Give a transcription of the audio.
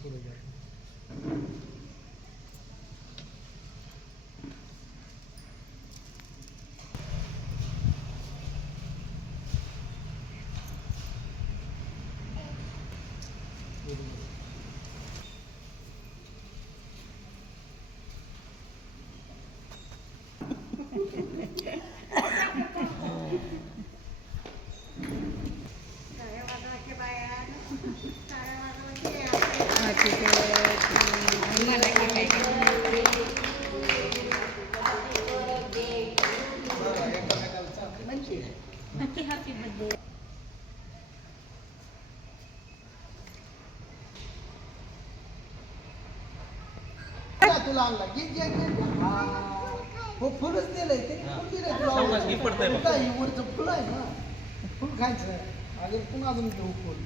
Happy birthday. तुला आणला हो फुलच दिलंय ते फुल आहे ना फुल खायचं आणि पुन्हा अजून घेऊ फुल